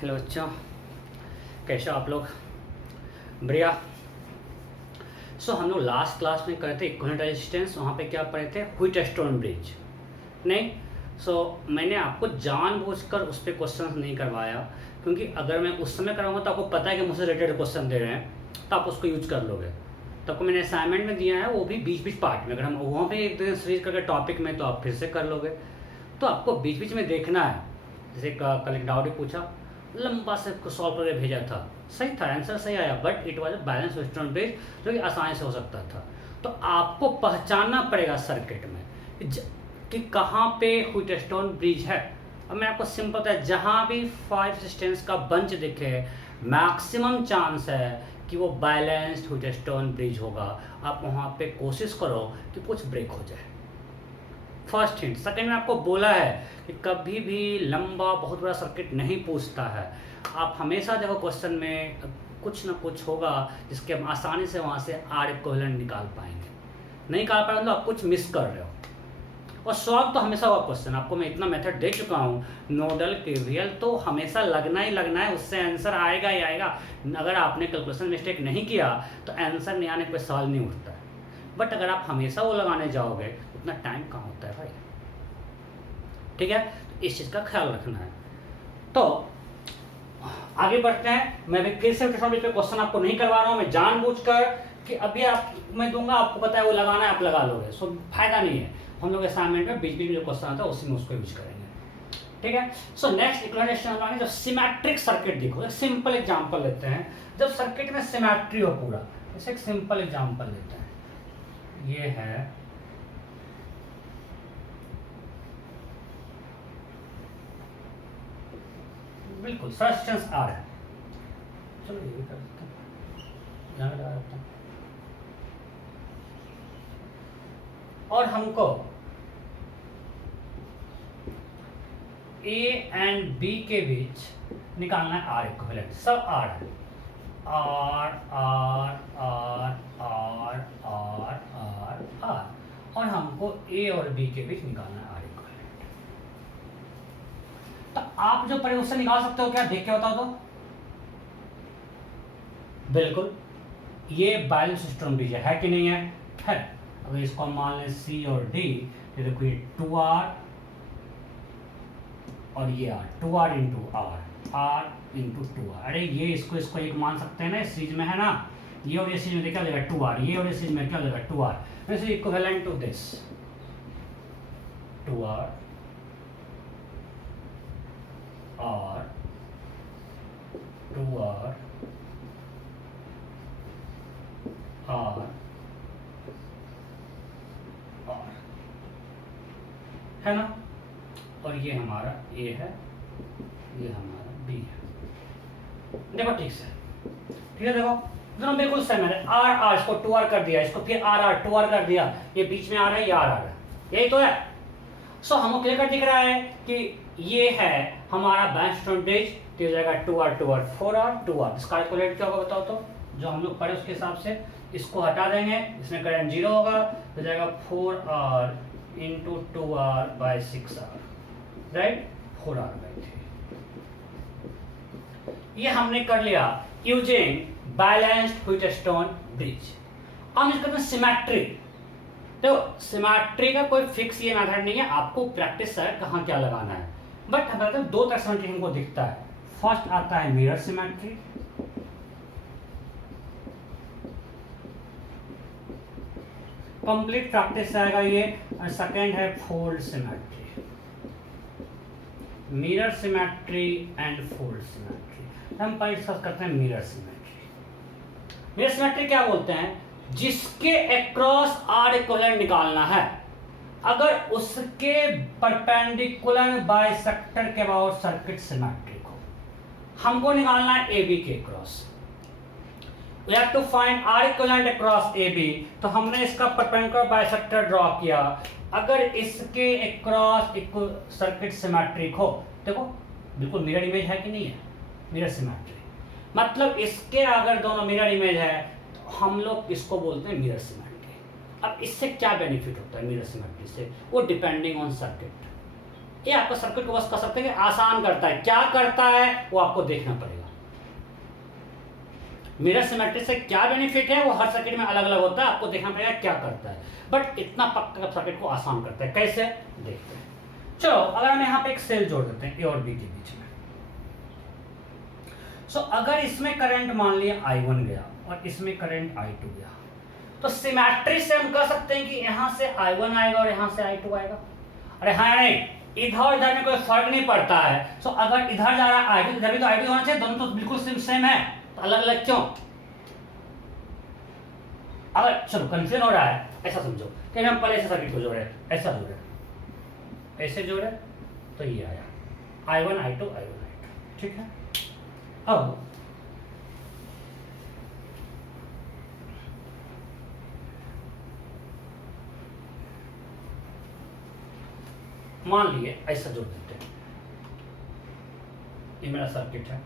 Hello बच्चों, कैसे हो आप लोग? बढ़िया। हम लोग लास्ट क्लास में करे थे इक्विवेलेंट रेजिस्टेंस। वहाँ पे क्या पढ़े थे? Wheatstone bridge. नहीं, मैंने आपको जानबूझकर उस पर क्वेश्चन नहीं करवाया, क्योंकि अगर मैं उस समय कराऊंगा तो आपको पता है कि मुझसे रिलेटेड क्वेश्चन दे रहे हैं, तो आप उसको यूज कर लोगे। तो आपको मैंने असाइनमेंट में दिया है, वो भी बीच बीच पार्ट में। अगर हम वहाँ पे एक दिन सीरीज करके टॉपिक में, तो आप फिर से कर लोगे। तो आपको बीच बीच में देखना है। जैसे कल एक डाउट ही पूछा, लंबा से सॉल्व करके भेजा था, सही था, आंसर सही आया, but it was a balance Wheatstone bridge, जो कि आसानी से हो सकता था। तो आपको पहचानना पड़ेगा सर्किट में कि कहाँ पे व्हीटस्टोन ब्रिज है। अब मैं आपको सिंपल बताया, जहाँ भी 5 रेजिस्टेंस का बंच दिखे, मैक्सिमम चांस है कि वो बैलेंस्ड व्हीटस्टोन ब्रिज होगा। आप वहाँ पे कोशिश करो कि कुछ ब्रेक हो जाए। First hint. सेकंड में आपको बोला है कि कभी भी लंबा बहुत बड़ा सर्किट नहीं पूछता है। आप हमेशा देखो क्वेश्चन में कुछ ना कुछ होगा जिसके हम आसानी से वहाँ से आर इक्विवेलेंट निकाल पाएंगे। नहीं निकाल पाएंगे तो आप कुछ मिस कर रहे हो। और सॉल्व तो हमेशा हुआ क्वेश्चन, आपको मैं इतना मेथड दे चुका हूँ। नोडल केवीएल तो हमेशा लगना ही लगना है, उससे आंसर आएगा ही आएगा। अगर आपने कैलकुलेशन मिस्टेक नहीं किया तो आंसर नहीं आने पर सवाल नहीं उठता है। बट अगर आप हमेशा वो लगाने जाओगे, उतना टाइम कहाँ होता है भाई। ठीक है, तो इस चीज़ का ख्याल रखना है। तो आगे बढ़ते हैं। मैं भी फिर से क्वेश्चन आपको नहीं करवा रहा हूँ, मैं जानबूझकर कि अभी आप मैं दूंगा, आपको पता है वो लगाना है, आप लगा लोगे, सो फायदा नहीं है। हम लोग असाइनमेंट में बीच बीच में जो क्वेश्चन आता है उसी में उसको यूज करेंगे। ठीक है, नेक्स्ट इक्विवेलेंट हम जब सिमेट्रिक सर्किट देखो, एक सिंपल एग्जांपल लेते हैं। जब सर्किट में सिमेट्री हो पूरा, जैसे एक सिंपल एग्जांपल लेते हैं। ये है बिल्कुल रेजिस्टेंस आर है। चलो ये भी कर देते हैं, यहाँ लगा देते हैं। और हमको ए एंड बी के बीच निकालना है आर इक्विवेलेंट। सब आर है, R R R R R R R, और हमको ए और बी के बीच निकालना है आर इक्विवेलेंट। तो आप जो पढ़े उससे निकाल सकते हो क्या? देख के बताओ तो। बिल्कुल, ये बैलेंस व्हीटस्टोन ब्रिज है कि नहीं है? है। अगर इसको मान लें सी और डी, तो देखो ये 2R और ये R, 2R into R into 2R। अरे ये इसको एक मान सकते हैं ना, इस चीज में है ना। ये और इस चीज में क्या देगा? 2R। ये और इस चीज में क्या देगा? 2R। This is equivalent to this 2R और 2R R है ना। और ये हमारा A है, ये हमारा B है। देखो ठीक से, ठीक है, देखो दोनों बिल्कुल सेम है। आर आर, इसको 2R कर दिया, इसको फिर आर आर 2R कर दिया, ये बीच में आ रहा है, ये आर आ रहा है, यही तो है। हमको क्लियर दिख रहा है कि ये है हमारा व्हीटस्टोन ब्रिज। तो ये जाएगा 2R 2R 4R 2R। इसका कैलकुलेट क्या होगा बताओ तो, जो हम लोग पढ़े उसके हिसाब से। इसको हटा देंगे, इसमें करंट 0 होगा, तो जाएगा 4R into 2R by 6R, right, 4R by 3। ये हमने कर लिया यूजिंग बैलेंस्ड व्हीटस्टोन ब्रिज। अब हम इसका सिमेट्री। तो सिमेट्री का कोई फिक्स ये मेथड नहीं है, आपको प्रैक्टिस है कहाँ क्या लगाना है। बट हमारे दो तरह सिमेट्री हमको दिखता है। फर्स्ट आता है मिरर सिमेट्री, कंप्लीट प्रैक्टिस आएगा ये। और सेकेंड है fold symmetry, mirror symmetry and fold symmetry. हम पहले डिस्कस करते हैं मिरर सिमेट्री। मिरर सिमेट्री क्या बोलते हैं? जिसके अक्रॉस आर इक्विवेलेंट निकालना है, अगर उसके परपेंडिकुलर बाइसेक्टर के अबाउट सर्किट सिमेट्रिक हो। हमको निकालना है ए बी के across. We have to find R equivalent across AB। तो हमने इसका परपेंडिकुलर बाइसेक्टर ड्रॉ किया। अगर इसके अक्रॉस सर्किट सिमेट्रिक हो, देखो बिल्कुल मिरर इमेज है कि नहीं है? मिरर सिमेट्री मतलब इसके अगर दोनों मिरर इमेज है तो हम लोग इसको बोलते हैं मिरर सिमेट्री। अब इससे क्या बेनिफिट होता है मिरर सिमेट्री से? वो डिपेंडिंग ऑन सर्किट। ये आपका सर्किट को बस कह सकते हैं कि आसान करता है। क्या करता है वो आपको देखना पड़ेगा। मिरर सिमेट्री से क्या बेनिफिट है वो हर सर्किट में अलग अलग होता है, आपको देखना पड़ेगा क्या करता है, बट इतना पक्का सर्किट को आसान करता है। कैसे देखते हैं। चलो अगर हम यहाँ पे एक सेल जोड़ देते हैं ए और बी के बीच में। सो अगर इसमें करंट मान लिया I1 गया और इसमें करंट I2 गया, तो सिमेट्री से हम कह सकते हैं कि यहां से I1 आएगा और यहां से I2 आएगा। अरे हाँ नहीं, इधर इधर में कोई फर्क नहीं पड़ता है। सो अगर इधर जा रहा है I2 इधर भी तो I2 होना चाहिए, दोनों तो बिल्कुल सेम है, तो अलग अलग क्यों? अगर चलो कंफ्यूजन हो रहा है, ऐसा समझो कि हम पहले ऐसे सर्किट को जोड़े, ऐसा जोड़े, ऐसे जोड़े, तो ये आया I1 I2 I1 I2, ठीक है। अब मान लिए ऐसा जोड़ देते हैं, ये मेरा सर्किट है,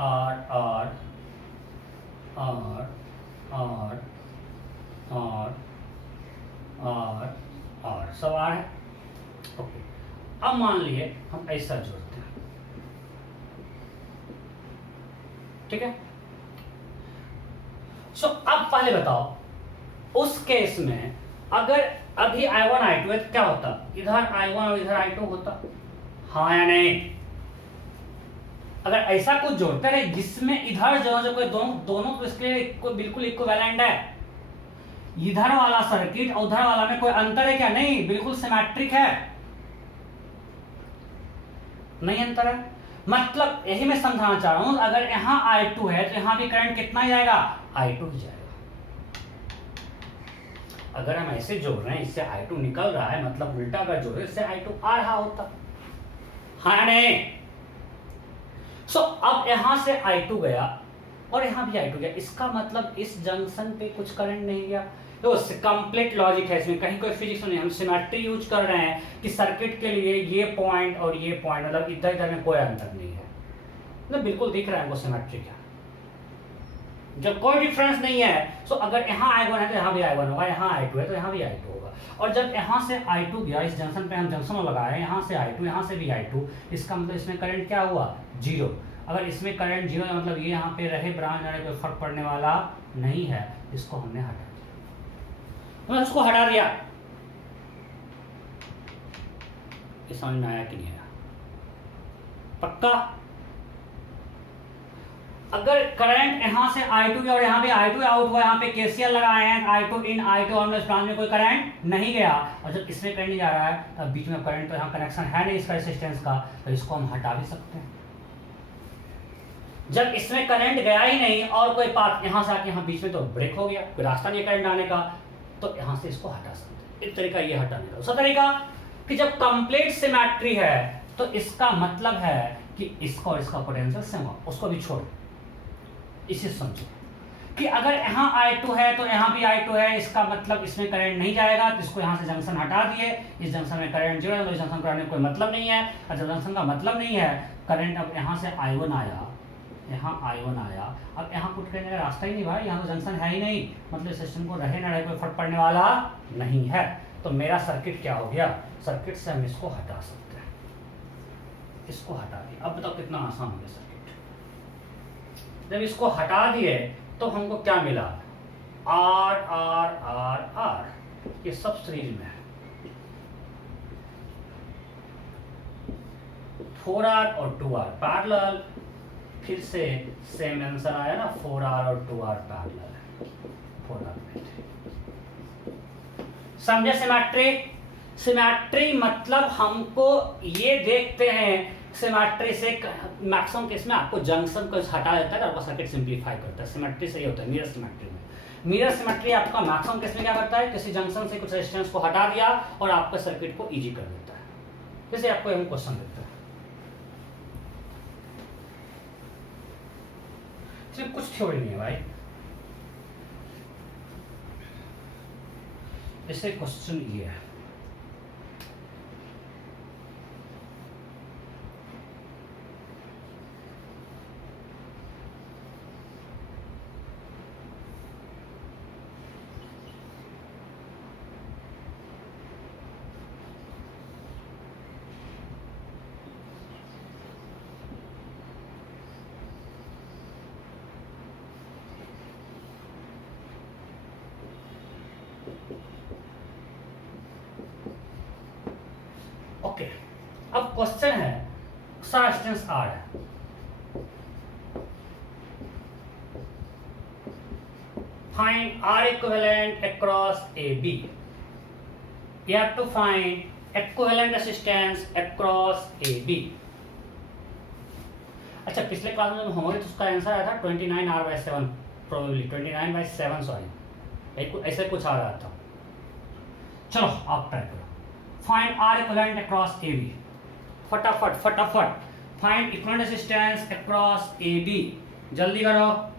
R R R R R R R सब आर है, ओके। अब मान लिए हम ऐसा जोड़ते हैं, ठीक है। सो अब पहले बताओ उस केस में अगर अभी I1 I2 है तो क्या होता? इधर I1 और इधर I2 होता, हाँ या नहीं? अगर ऐसा कुछ जोड़ते रहे जिसमें इधर जो कोई दोनों तो इसके लिए बिल्कुल इक्विवेलेंट है, इधर वाला सर्किट और उधर वाला में कोई अंतर है क्या? नहीं, बिल्कुल सिमेट्रिक है, नहीं अंतर है। मतलब यही मैं समझाना चाह रहा हूं, अगर यहां I2 है तो यहां भी करंट कितना ही जाएगा? I2 ही जाएगा। अगर हम ऐसे जोड़ रहे हैं, इससे I2 निकल रहा है, मतलब उल्टा अगर जोड़े इससे I2 आ रहा होता, हाँ नहीं? सो अब यहां से I2 गया और यहां भी I2 गया, इसका मतलब इस जंक्शन पे कुछ करंट नहीं गया। तो कंप्लीट लॉजिक है इसमें, कहीं कोई फिजिक्स नहीं, हम सिमेट्री यूज कर रहे हैं कि सर्किट के लिए ये पॉइंट और ये पॉइंट मतलब इधर इधर में कोई अंतर नहीं है ना, बिल्कुल दिख रहा है वो सिमेट्रिक है, जब कोई डिफरेंस नहीं है। सो अगर यहाँ I1 है तो यहाँ भी I1 होगा, यहाँ I2 है तो यहाँ भी I2 होगा। और जब यहाँ से I2 गया, इस जंक्शन पे हम जंक्शन लगाए, यहाँ से I2 यहाँ से भी I2, इसका मतलब इसमें करंट क्या हुआ? जीरो। अगर इसमें करंट जीरो मतलब ये यहाँ पे रहे ब्रांच रहे, कोई फर्क पड़ने वाला नहीं है, इसको हमने हटा दिया, मैं उसको हटा दिया। ये समझ में आया कि नहीं आया? पक्का? अगर करंट यहां से I2 गया और यहां पे I2 आउट हुआ, यहां पे KCL लगाए हैं, I2 इन I2 और इस ब्रांच में कोई करंट नहीं गया, और जब इसमें करंट नहीं जा रहा है तब बीच में करंट तो यहां कनेक्शन है नहीं इसका रेजिस्टेंस का, तो इसको हम हटा भी सकते हैं। जब इसमें करंट गया ही नहीं और कोई पाथ यहां से आके यहां बीच में तो ब्रेक हो गया, कोई रास्ता नहीं करंट आने का, तो यहां से इसको हटा सकते हैं। एक तरीका ये हटाने का। दूसरा तरीका कि जब कंप्लीट सिमेट्री है तो इसका मतलब है कि इसका और इसका पोटेंशियल सेम हो, उसको भी छोड़, इसे समझो कि अगर यहाँ I2 है तो यहाँ भी I2 है, इसका मतलब इसमें करंट नहीं जाएगा, तो इसको यहाँ से जंक्शन हटा दिए, इस जंक्शन में करंट जीरो है तो इस जंक्शन करंट में कोई मतलब नहीं है। और जब जंक्शन का मतलब नहीं है, करंट अब यहाँ से I1 आया, यहाँ I1 आया, अब यहाँ पुट करने का रास्ता ही नहीं भाई, यहाँ तो जंक्शन है ही नहीं, मतलब सिस्टम को रहे ना रहे कोई फर्क पड़ने वाला नहीं है। तो मेरा सर्किट क्या हो गया? सर्किट से हम इसको हटा सकते हैं, इसको हटा दिया। अब बताओ कितना आसान हो गया सर्किट। जब इसको हटा दिए तो हमको क्या मिला? आर आर आर आर, ये सब सीरीज में है। 4R और 2R पैरेलल, फिर से सेम आंसर आया ना, 4R और 2R पैरेलल है, 4R में। समझे सिमेट्री? सिमेट्री मतलब हमको ये देखते हैं, सिमेट्री से मैक्सिमम केस में आपको जंक्शन को हटा देता है, आपका सर्किट सिंपलीफाई करता है। सिमेट्री से ये होता है। मिरर सिमेट्री में, मिरर सिमेट्री आपका मैक्सिमम केस में क्या करता है? किसी जंक्शन से कुछ रेजिस्टेंस को हटा दिया और आपका सर्किट को इजी कर देता है। जैसे आपको हम क्वेश्चन देता है, इसमें कुछ थ्योरी नहीं है भाई। जैसे क्वेश्चन ये है, ओके, अब क्वेश्चन है, सारा डिस्टेंस आर है, find R equivalent across A B. You have to find equivalent resistance across A B. अच्छा, पिछले क्लास में जब होमवर्क तो उसका आंसर आया था 29R/7, प्रोबेबली 29/7, सॉरी ऐसे कुछ आ रहा था। चलो आप ट्राई करो, find R equivalent across A B. फटाफट फटाफट find equivalent resistance across A B, जल्दी करो,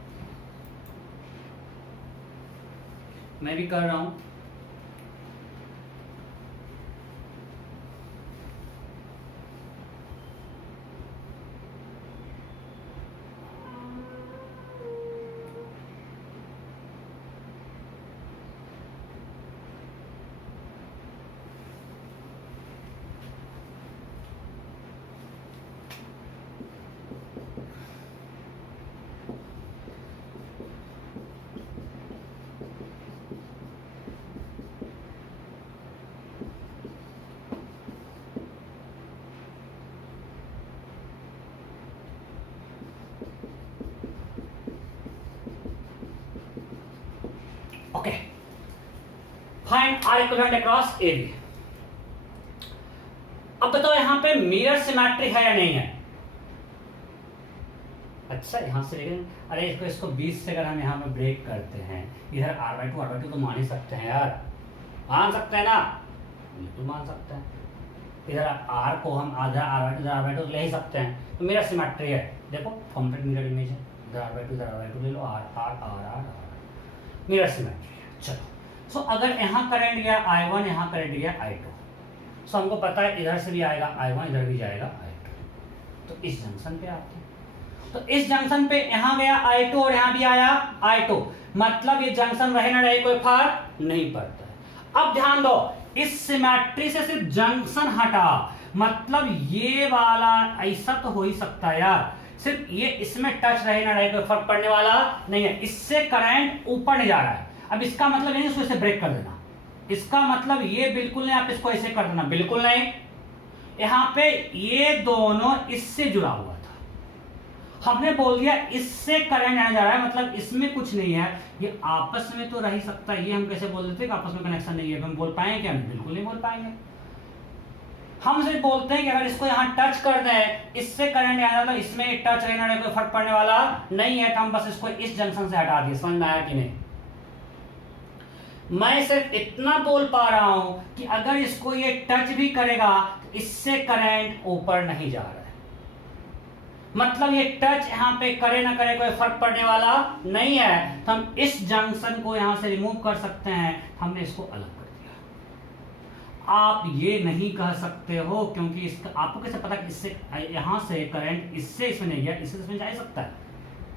मैं भी कर रहा हूं। Okay, find R equivalent across A B. अब बताओ यहां पे मिरर सिमेट्री है या नहीं है? अच्छा, यहां से लेकिन अरे इसको 20 से अगर हम यहां पे ब्रेक करते हैं, इधर R/2 तो मान ही सकते हैं यार, मान सकते हैं ना, बिल्कुल मान सकते हैं। इधर R को हम आधा R/2 ले ही सकते हैं, तो मिरर सिमेट्री है। देखो फॉर्मेटेड मिरर इमेज है, इधर R/2 ले लो, R मिरर सिमेट्री है। चलो, सो अगर यहाँ करंट गया I1, यहाँ करंट गया I2, सो हमको पता है इधर से भी आएगा I1, इधर भी जाएगा I2, तो इस जंक्शन पे आते हैं। तो इस जंक्शन पे यहाँ गया I2 और यहाँ भी आया I2, मतलब ये जंक्शन रहे ना रहे कोई फर्क नहीं पड़ता है। अब ध्यान दो, इस सिमेट्री से सिर्फ जंक्शन हटा, मतलब ये वाला ऐसा तो हो ही सकता है यार, सिर्फ ये इसमें टच रहे ना रहे कोई फर्क पड़ने वाला नहीं है। इससे करंट ऊपर नहीं जा रहा है। अब इसका मतलब ये नहीं इसको ऐसे ब्रेक कर देना, इसका मतलब ये बिल्कुल नहीं आप इसको ऐसे कर देना, बिल्कुल नहीं। यहां पे ये दोनों इससे जुड़ा हुआ था, हमने बोल दिया इससे करंट आने जा रहा है, मतलब इसमें कुछ नहीं है, ये आपस में तो रह ही सकता है। ये हम कैसे बोल देते हैं कि आपस में कनेक्शन नहीं है, हम बोल पाएंगे क्या? बिल्कुल नहीं बोल पाएंगे। हम सिर्फ बोलते हैं कि अगर इसको यहाँ टच कर दें, इससे करंट आया तो इसमें टच रहना कोई फर्क पड़ने वाला नहीं है, तो हम बस इसको इस जंक्शन से हटा दिए। समझ में आया कि नहीं? मैं सिर्फ इतना बोल पा रहा हूं कि अगर इसको ये टच भी करेगा तो इससे करंट ऊपर नहीं जा रहा है, मतलब ये टच यहां पे करे ना करे कोई फर्क पड़ने वाला नहीं है, तो हम इस जंक्शन को यहां से रिमूव कर सकते हैं। हमने इसको अलग कर दिया। आप ये नहीं कह सकते हो, क्योंकि इसका आपको कैसे पता कि इससे यहां से करंट इससे इसमें नहीं गया, इससे इसमें जा सकता है,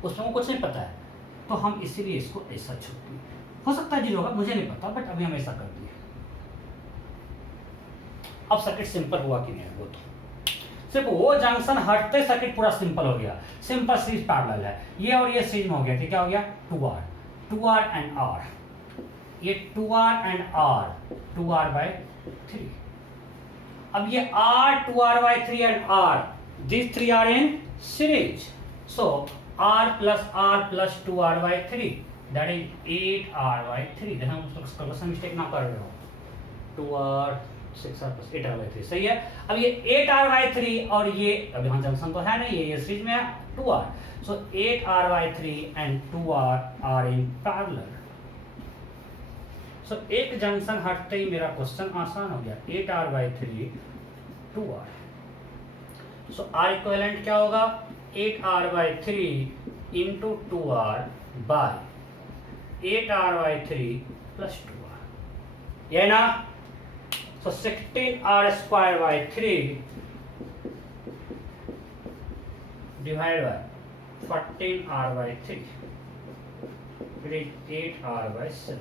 उसमें कुछ नहीं पता है, तो हम इसीलिए इसको ऐसा छोड़ दिए। हो सकता है 0 होगा, मुझे नहीं पता, बट अभी हम ऐसा कर दिए। अब सर्किट सिंपल हुआ कि नहीं? वो तो सिर्फ वो जंक्शन हटते सर्किट पूरा सिंपल हो गया। सिंपल सीरीज पैरेलल है, ये और ये सीरीज में हो गया, ठीक क्या हो गया? 2R एंड R, ये 2R एंड R, 2R/3। अब ये R, 2R/3 and R, these three are in series, so R plus 2R/3, that is 8R/3। देखो हम उसका मिस्टेक ना कर रहे हो, 2R 6R plus 8R/3 सही है। अब ये 8R/3 और ये अब यहाँ जंक्शन तो है नहीं, ये सीरीज में है 2R, so 8R/3 and 2R are in parallel। so एक जंक्शन हटते ही मेरा क्वेश्चन आसान हो गया, 8R/3 2R, so R equivalent क्या होगा? 8R/3 into 2R by 8R/3 plus 2R, ये ना? so 16R²/3 divided by 14R/3, it is 8R/7।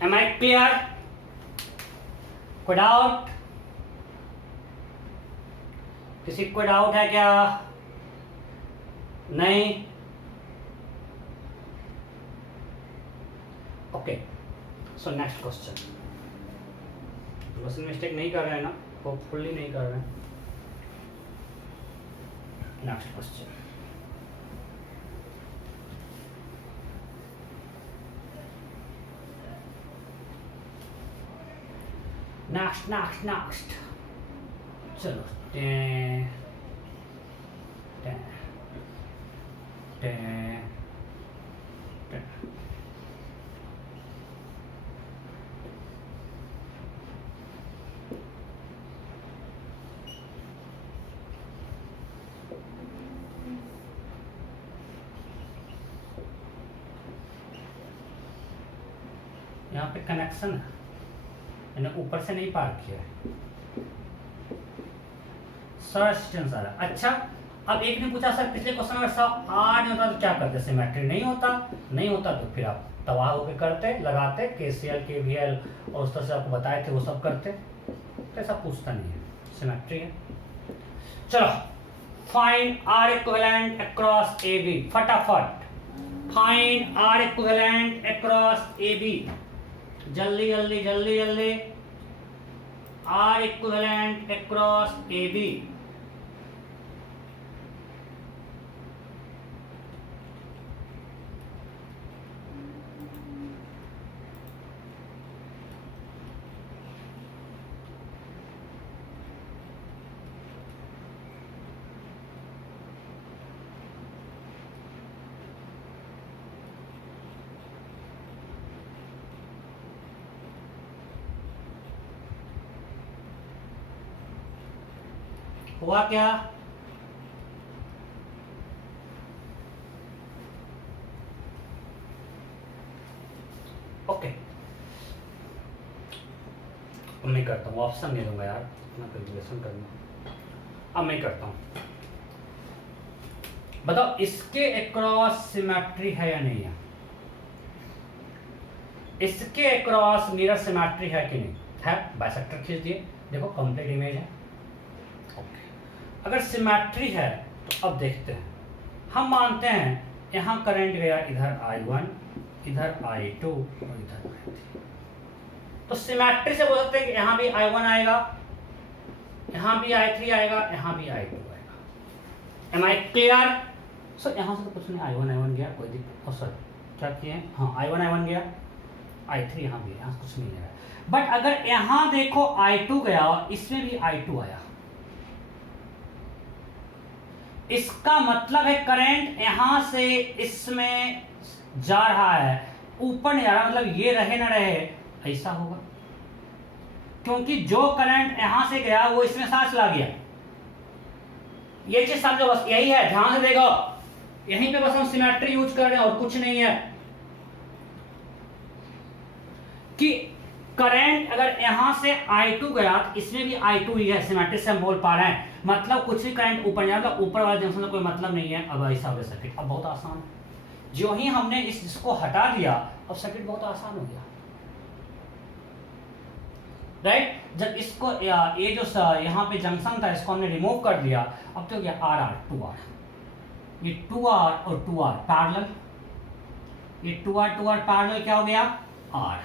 Am I clear? कोई डाउट? किसी को डाउट है क्या? नहीं? Okay, so next question, question mistake नहीं कर रहे हैं ना, होपफुली नहीं कर रहे हैं। नेक्स्ट क्वेश्चन, नेक्स्ट चलो टें, टें, टें, टें। यहाँ पे कनेक्शन है, मैंने ऊपर से नहीं पार किया है, सर्स्टेंस आ रहा है। अच्छा, अब एक ने पूछा सर पिछले क्वेश्चन में सब आर नहीं होता तो क्या करते, सिमेट्री नहीं होता तो फिर आप तबाह होकर करते, लगाते केसीएल केवीएल और उस तरह से आपको बताए थे वो सब करते, तो ऐसा पूछता नहीं है, सिमेट्री है। चलो find R equivalent across A B, फटाफट find R equivalent across A B, जल्दी जल्दी जल्दी जल्दी, R equivalent across A B. हुआ क्या? ओके, अब मैं करता हूँ, ऑप्शन नहीं दूंगा यार, इतना कैलकुलेशन करना। अब मैं करता हूँ, बताओ इसके अक्रॉस सिमेट्री है या नहीं है? इसके अक्रॉस मिरर सिमेट्री है कि नहीं है? बाइसेक्टर खींच दिए, देखो कंप्लीट इमेज है। अगर सिमेट्री है तो अब देखते हैं, हम मानते हैं यहाँ करंट गया इधर I1, इधर I2 और इधर I3, तो सिमेट्री से बोल सकते हैं कि यहाँ भी I1 आएगा, यहाँ भी I3 आएगा, यहाँ भी I2 आएगा। Am I clear? सो यहाँ से तो कुछ नहीं, I1 गया, कोई दिक्कत, सर क्या किए, हाँ I1 गया, I3 यहाँ भी, यहाँ कुछ नहीं आया। बट अगर यहाँ देखो I2 गया, इसमें भी I2 आया, इसका मतलब है करंट यहां से इसमें जा रहा है, ऊपर नहीं जा रहा, मतलब ये रहे ना रहे ऐसा होगा, क्योंकि जो करंट यहां से गया वो इसमें साथ चला गया। ये चीज समझो, बस यही है, ध्यान से देखो, यहीं पे बस हम सिमेट्री यूज कर रहे हैं और कुछ नहीं है, कि करंट अगर यहां से I2 गया तो इसमें भी I2 ही है, सिमेट्री से हम बोल पा रहे हैं, मतलब कुछ भी करंट ऊपर जाए, मतलब ऊपर वाले जंक्शन से कोई मतलब नहीं है। अब ऐसा हो गया सर्किट, अब बहुत आसान है, जो ही हमने इसको हटा दिया अब सर्किट बहुत आसान हो गया, राइट। जब इसको ये जो यहाँ पे जंक्शन था इसको हमने रिमूव कर दिया, अब तो गया R 2R, ये 2R और 2R पैरेलल, ये 2R पैरेलल क्या हो गया R,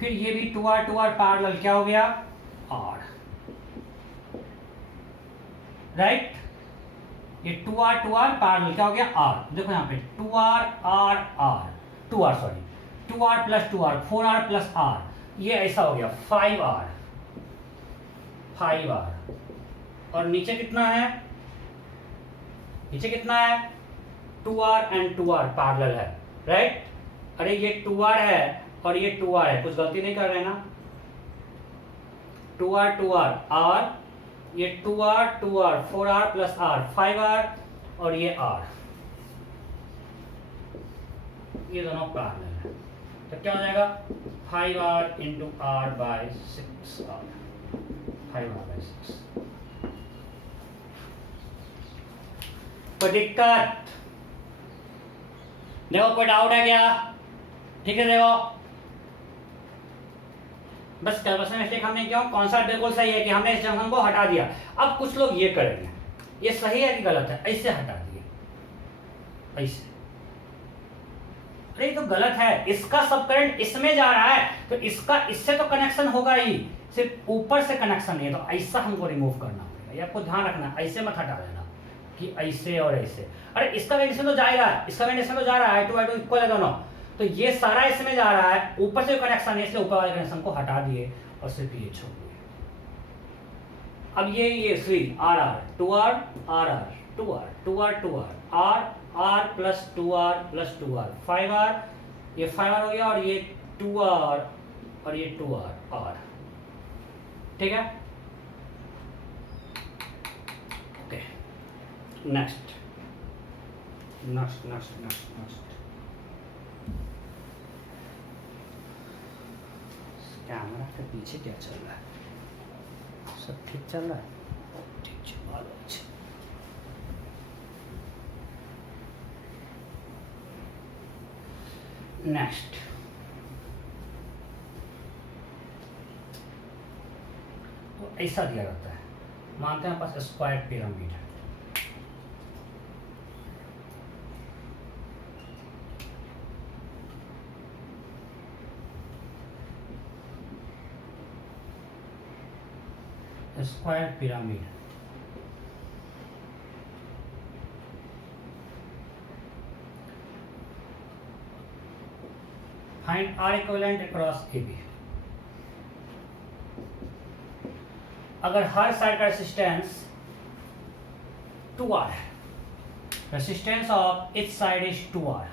फिर ये भी 2R पैरेलल क्या हो गया R, राइट। ये 2R पैरेलल क्या हो गया R, देखो यहाँ पे 2R plus 2R 4R plus R, ये ऐसा हो गया 5R, और नीचे कितना है, नीचे कितना है 2R एंड 2R पैरेलल है, राइट। अरे ये 2R है और ये 2R है, कुछ गलती नहीं कर रहे ना, 2R R, ये 2R 4R plus R 5R और ये R, ये दोनों पैरेलल है, तो क्या हो जाएगा 5R into R bye 6R, 5R bye 6। कोई दिक्कत देखो, कोई डाउट है क्या? ठीक है, देखो बस कैलकुलेशन मिस्टेक हमने किया, कॉन्सेप्ट बिल्कुल सही है कि हमने इस जंक्शन को हटा दिया। अब कुछ लोग ये करेंगे, ये सही है कि गलत है, ऐसे हटा दिए, ऐसे अरे तो गलत है, इसका सब करंट इसमें जा रहा है तो इसका इससे तो कनेक्शन होगा ही, सिर्फ ऊपर से कनेक्शन नहीं है, तो ऐसा हमको रिमूव करना पड़ेगा। ये आपको ध्यान रखना, ऐसे मत हटा देना कि ऐसे और ऐसे। अरे इसका कंडीशन तो जाएगा, इसका कंडीशन तो जा रहा है, I2 इक्वल है दोनों, तो ये सारा इसमें जा रहा है, ऊपर से कनेक्शन है, इसलिए ऊपर वाले कनेक्शन को हटा दिए और सिर्फ ये छोड़ दिए। अब ये 3 RR 2R RR 2R 2R 2R R R plus 2R plus 2R 5R, ये 5R हो गया और ये 2R और ये 2R R, ठीक है। Okay next next next next next camera के पीछे क्या चल रहा है? सब ठीक चल रहा है? ठीक चल अच्छा। नेक्स्ट तो ऐसा दिया जाता है, मानते हैं पास स्क्वायर पिरामिड है, square pyramid find R equivalent across AB। अगर हर साइड का रेसिस्टेंस 2R है, resistance of each side is 2R,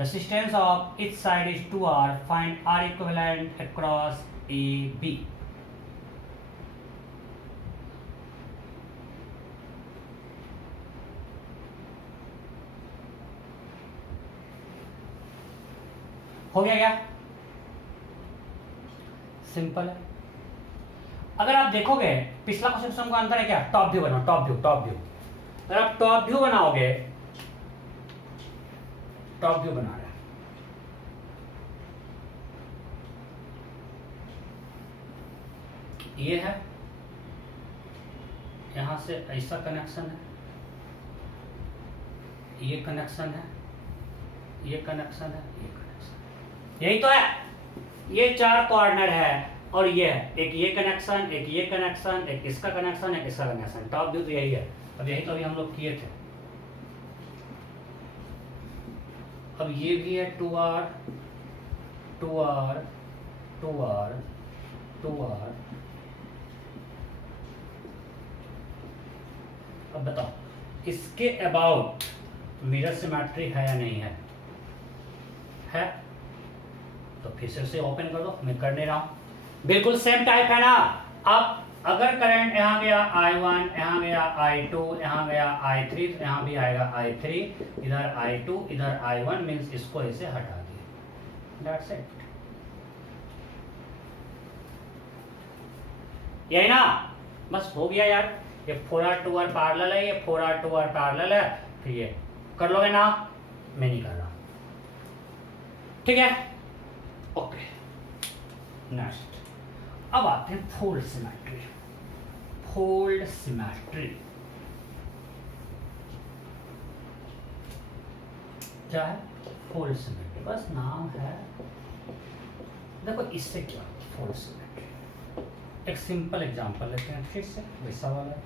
resistance of each side is 2R, find R equivalent across AB। हो गया क्या? सिंपल है। अगर आप देखोगे पिछला क्वेश्चन का अंतर है क्या? टॉप व्यू बनाओ, टॉप व्यू, टॉप व्यू। अगर आप टॉप व्यू बनाओगे, टॉप व्यू बना रहे हैं, ये है, यहां से ऐसा कनेक्शन है, ये कनेक्शन है, ये कनेक्शन है, ये कनेक्शन, यही तो है। ये 4 कॉर्नर है और ये है, एक ये कनेक्शन, एक ये कनेक्शन, एक इसका कनेक्शन, एक इसका कनेक्शन। टॉप व्यू तो यही है। अब यही तो अभी हम लोग किए थे। अब ये भी है 2R 2R 2R 2R। अब बताओ इसके अबाउट मिरर सिमेट्री है या नहीं है? है तो फिर से उसे ओपन कर दो, मैं कर नहीं रहा हूं, बिल्कुल सेम टाइप है ना। अब अगर करंट यहाँ गया I1, यहाँ गया I2, यहाँ गया I3, तो यहाँ भी आएगा I3, इधर I2, इधर I1, मीन्स इसको ऐसे हटा दिए, दैट्स इट। यही ना, बस हो गया यार। ये 4R 2R पैरेलल है, ये 4R 2R पैरेलल है, फिर ये कर लोगे ना, मैं नहीं कर रहा, ठीक है। ओके नेक्स्ट, अब आते हैं फोल्ड सिमेट्री। फोल्ड सिमेट्री क्या है? फोल्ड सिमेट्री बस नाम है। देखो इससे क्या फोल्ड सिमेट्री, एक सिंपल एग्जांपल लेते हैं फिर से वैसा वाला।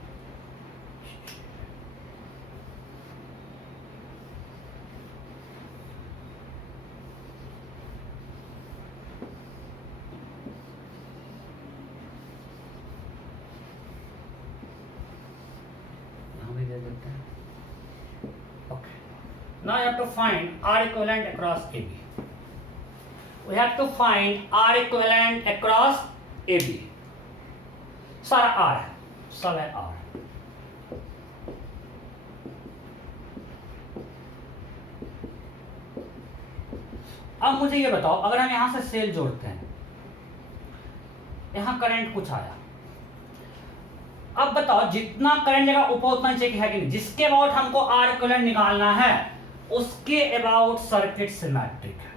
Now you have to find R equivalent across AB. We have to find R equivalent across AB. सारा R है, सब है R। अब मुझे ये बताओ, अगर हम यहां से सेल जोड़ते हैं, यहां करंट कुछ आया, अब बताओ जितना करंट जगह ऊपर उतना नीचे है कि नहीं? जिसके अबाउट हमको R इक्विवेलेंट निकालना है उसके अबाउट सर्किट सिमेट्रिक है।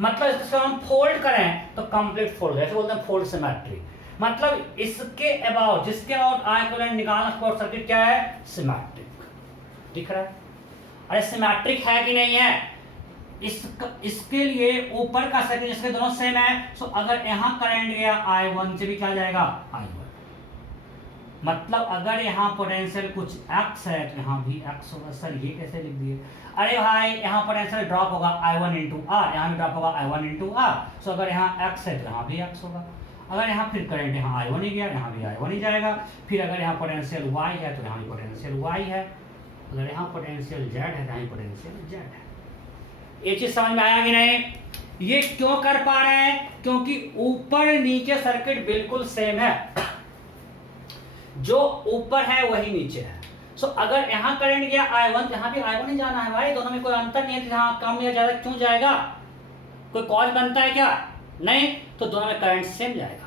मतलब इसको हम फोल्ड करें तो कंप्लीट फोल्ड, ऐसे बोलते हैं फोल्ड सिमेट्री। मतलब इसके अबाउट, जिसके अबाउट R इक्विवेलेंट निकालना, सर्किट क्या है? सिमेट्रिक। दिख रहा है? अरे सिमेट्रिक है कि नहीं है? इसके लिए ऊपर का सेकंड इसके दोनों सेम है, सो अगर यहाँ करंट गया I1 से भी क्या जाएगा I1। मतलब अगर यहाँ पोटेंशियल कुछ x है तो यहाँ भी x होगा। सर ये कैसे लिख दिए? अरे भाई यहाँ पोटेंशियल ड्रॉप होगा I1 इंटू आर, यहाँ भी ड्रॉप होगा I1 इंटू आर, सो अगर यहाँ x है तो यहाँ भी x होगा। अगर यहाँ फिर करंट यहाँ I1 ही गया, यहाँ भी I1 ही जाएगा। फिर अगर यहाँ पोटेंशियल y है तो यहाँ भी पोटेंशियल y है, अगर यहाँ पोटेंशियल z है तो यहाँ पोटेंशियल z है। ये चीज समझ में आया कि नहीं? ये क्यों कर पा रहे हैं? क्योंकि ऊपर नीचे सर्किट बिल्कुल सेम है, जो ऊपर है वही नीचे है। सो अगर यहाँ करंट गया I1 तो यहाँ भी I1 ही जाना है भाई, दोनों में कोई अंतर नहीं है। तो यहाँ कम या ज्यादा क्यों जाएगा? कोई कॉज बनता है क्या? नहीं, तो दोनों में करंट सेम जाएगा।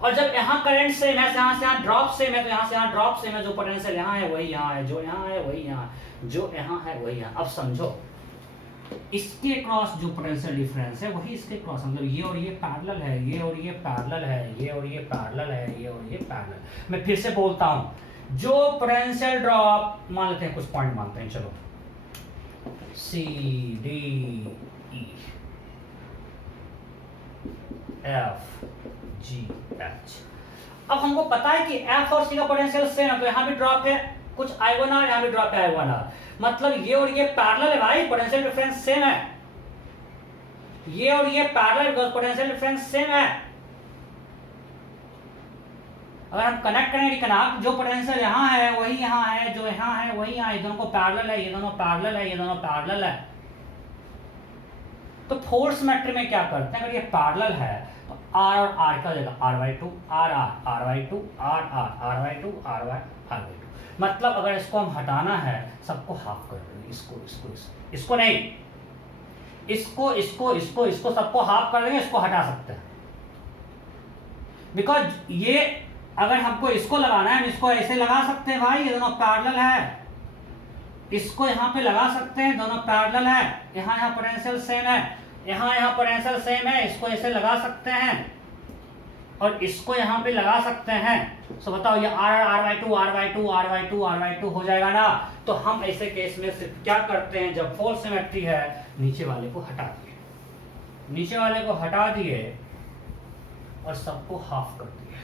और जब यहाँ करंट सेम है, यहाँ से यहाँ ड्रॉप सेम है, तो यहाँ से यहाँ ड्रॉप सेम है। जो पोटेंशियल यहाँ है वही यहाँ है, जो यहाँ है वही यहाँ, जो यहाँ है वही यहाँ। अब समझो, इसके क्रॉस जो पोटेंशियल डिफरेंस है वही इसके क्रॉस, मतलब ये और ये पैरेलल है, ये और ये पैरेलल है, ये और ये पैरेलल है, ये और ये पैरेलल। मैं फिर से बोलता हूं, जो पोटेंशियल ड्रॉप मान लेते हैं, कुछ पॉइंट मानते हैं, चलो C D E F G H। अब हमको पता है कि F और C का पोटेंशियल सेम है, तो यहाँ भी ड्रॉप है कुछ I1R, यहाँ भी ड्रॉप है I1R। मतलब ये और ये पैरेलल है भाई, पोटेंशियल डिफरेंस सेम है। ये और ये पैरेलल, पोटेंशियल डिफरेंस सेम है। अगर हम कनेक्ट करें कनेक्ट, जो पोटेंशियल यहाँ है वही यहाँ है, जो यहाँ है वही यहाँ है, दोनों को पैरेलल है, ये दोनों पैरेलल है, ये दोनों पैरेलल है। तो फोर्स मैट्रिक में क्या करते हैं? अगर ये पैरेलल है तो R और R का हो जाएगा R/2 R/2 R/2 R/2। मतलब अगर इसको हम हटाना है, सबको हाफ कर देंगे, इसको नहीं, इसको सबको हाफ कर देंगे, इसको हटा सकते हैं। बिकॉज ये अगर हमको इसको लगाना है, हम इसको ऐसे लगा सकते हैं भाई, ये दोनों पैरेलल है। इसको यहाँ पे लगा सकते हैं, दोनों पैरेलल है। यहाँ पोटेंशियल सेम है, यहाँ पोटेंशियल सेम है, इसको ऐसे लगा सकते हैं और इसको यहाँ पे लगा सकते हैं। सो बताओ, ये R/2 हो जाएगा ना। तो हम ऐसे केस में सिर्फ क्या करते हैं, जब फोर्स सिमेट्री है, नीचे वाले को हटा दिए, नीचे वाले को हटा दिए और सबको हाफ कर दिए।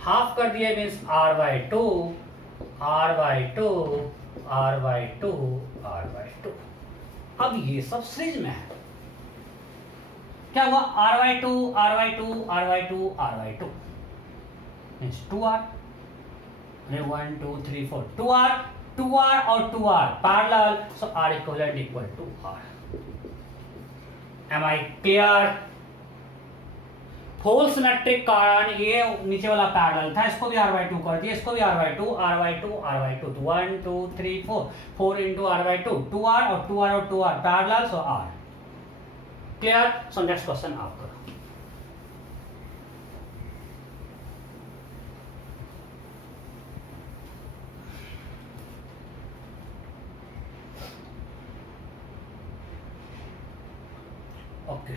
हाफ कर दिए मीन्स R/2 अब ये सब सीरीज में है। क्या हुआ? R/2 means 2R। 1 2 3 4 2R और 2R parallel, so R equivalent equal to R। Am I clear? फोल सिमेट्रिक कारण ये नीचे वाला पैरेलल था, इसको भी R/2 कर दिया, इसको भी R/2 1 2 3 4 into R/2 2R और 2R parallel, so R। Clear? So next question आप करो। ओके,